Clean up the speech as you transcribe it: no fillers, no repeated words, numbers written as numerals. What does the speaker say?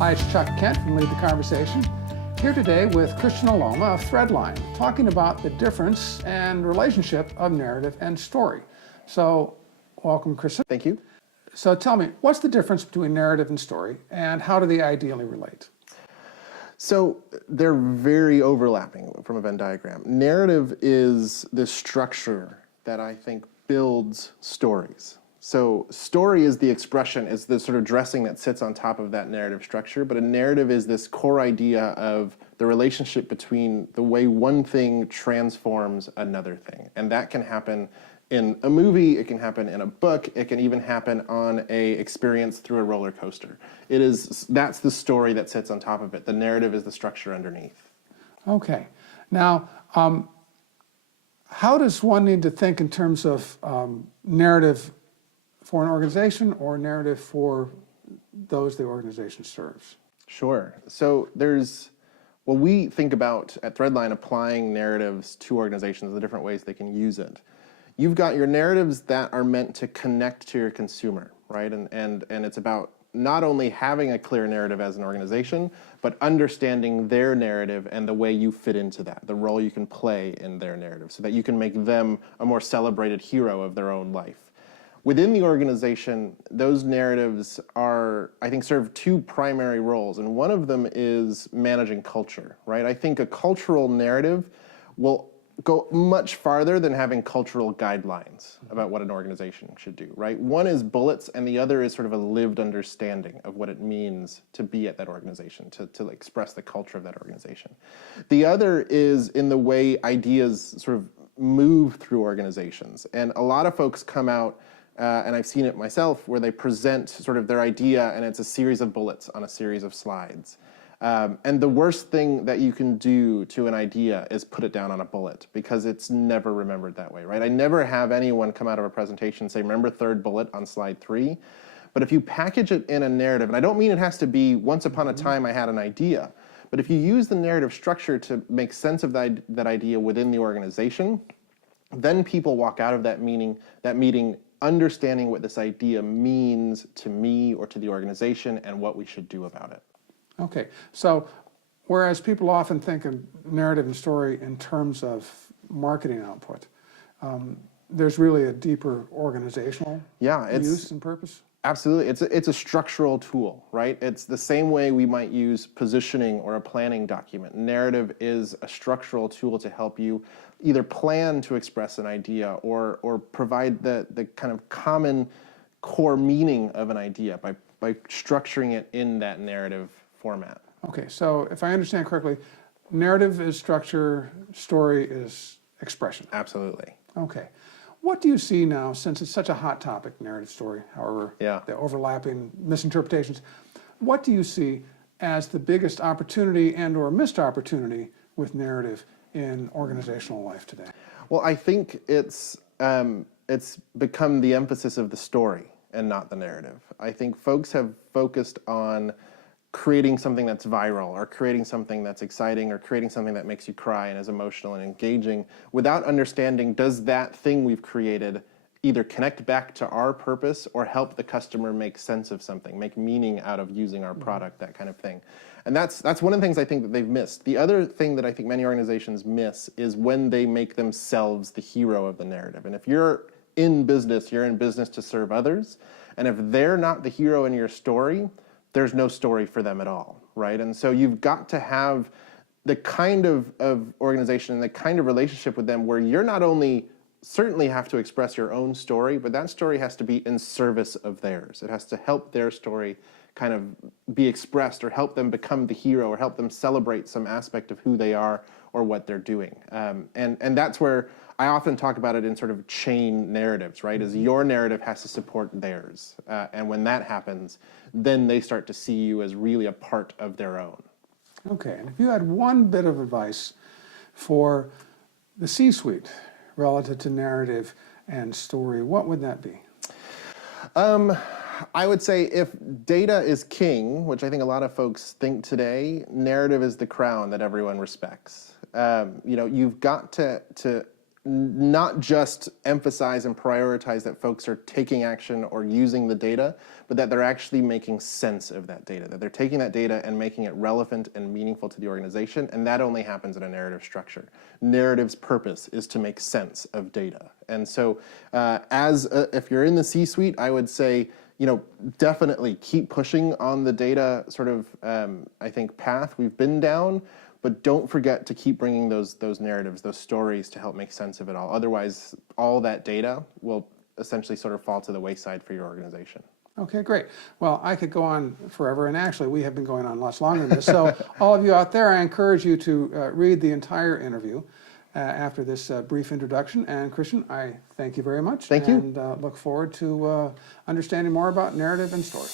Hi, it's Chuck Kent from Lead the Conversation. Here today with Christian Aloma of Threadline, talking about the difference and relationship of narrative and story. So, welcome, Christian. Thank you. So tell me, what's the difference between narrative and story, and how do they ideally relate? So they're very overlapping from a Venn diagram. Narrative is the structure that I think builds stories. So story is the expression, is the sort of dressing that sits on top of that narrative structure, but a narrative is this core idea of the relationship between the way one thing transforms another thing. And that can happen in a movie, it can happen in a book, it can even happen on a experience through a roller coaster. That's the story that sits on top of it. The narrative is the structure underneath. Okay. Now, how does one need to think in terms of narrative for an organization or narrative for those the organization serves? Sure. So we think about at Threadline applying narratives to organizations, the different ways they can use it. You've got your narratives that are meant to connect to your consumer, right? And it's about not only having a clear narrative as an organization, but understanding their narrative and the way you fit into that, the role you can play in their narrative, so that you can make them a more celebrated hero of their own life. Within the organization, those narratives serve two primary roles, and one of them is managing culture, right? I think a cultural narrative will go much farther than having cultural guidelines about what an organization should do, right? One is bullets, and the other is sort of a lived understanding of what it means to be at that organization, to express the culture of that organization. The other is in the way ideas sort of move through organizations, and a lot of folks come out and I've seen it myself, where they present sort of their idea and it's a series of bullets on a series of slides. And the worst thing that you can do to an idea is put it down on a bullet, because it's never remembered that way, right? I never have anyone come out of a presentation and say, remember third bullet on slide 3? But if you package it in a narrative, and I don't mean it has to be once upon a time I had an idea, but if you use the narrative structure to make sense of that idea within the organization, then people walk out of that meeting understanding what this idea means to me or to the organization and what we should do about it. Okay, so whereas people often think of narrative and story in terms of marketing output, there's really a deeper organizational use and purpose? Absolutely. It's a structural tool, right? It's the same way we might use positioning or a planning document. Narrative is a structural tool to help you either plan to express an idea or provide the kind of common core meaning of an idea by structuring it in that narrative format. Okay, so if I understand correctly, narrative is structure, story is expression. Absolutely. Okay. What do you see now, since it's such a hot topic, narrative story, however, the overlapping misinterpretations, what do you see as the biggest opportunity and or missed opportunity with narrative in organizational life today? Well, I think it's become the emphasis of the story and not the narrative. I think folks have focused on creating something that's viral or creating something that's exciting or creating something that makes you cry and is emotional and engaging without understanding, does that thing we've created either connect back to our purpose or help the customer make sense of something, make meaning out of using our product, that kind of thing. And that's one of the things I think that they've missed. The other thing that I think many organizations miss is when they make themselves the hero of the narrative. And if you're in business to serve others, and if they're not the hero in your story, there's no story for them at all, right? And so you've got to have the kind of organization and the kind of relationship with them where you're not only certainly have to express your own story, but that story has to be in service of theirs. It has to help their story kind of be expressed or help them become the hero or help them celebrate some aspect of who they are or what they're doing. And that's where I often talk about it in sort of chain narratives, right? Is your narrative has to support theirs. And when that happens, then they start to see you as really a part of their own. Okay, and if you had one bit of advice for the C-suite relative to narrative and story, what would that be? I would say if data is king, which I think a lot of folks think today, narrative is the crown that everyone respects. You've got to not just emphasize and prioritize that folks are taking action or using the data, but that they're actually making sense of that data, that they're taking that data and making it relevant and meaningful to the organization, and that only happens in a narrative structure. Narrative's purpose is to make sense of data. And so if you're in the C-suite, I would say, definitely keep pushing on the data sort of, I think, path we've been down, but don't forget to keep bringing those narratives, those stories to help make sense of it all. Otherwise, all that data will essentially sort of fall to the wayside for your organization. Okay, great. Well, I could go on forever, and actually we have been going on lots longer than this. So all of you out there, I encourage you to read the entire interview after this brief introduction. And Christian, I thank you very much. Thank you. And look forward to understanding more about narrative and story.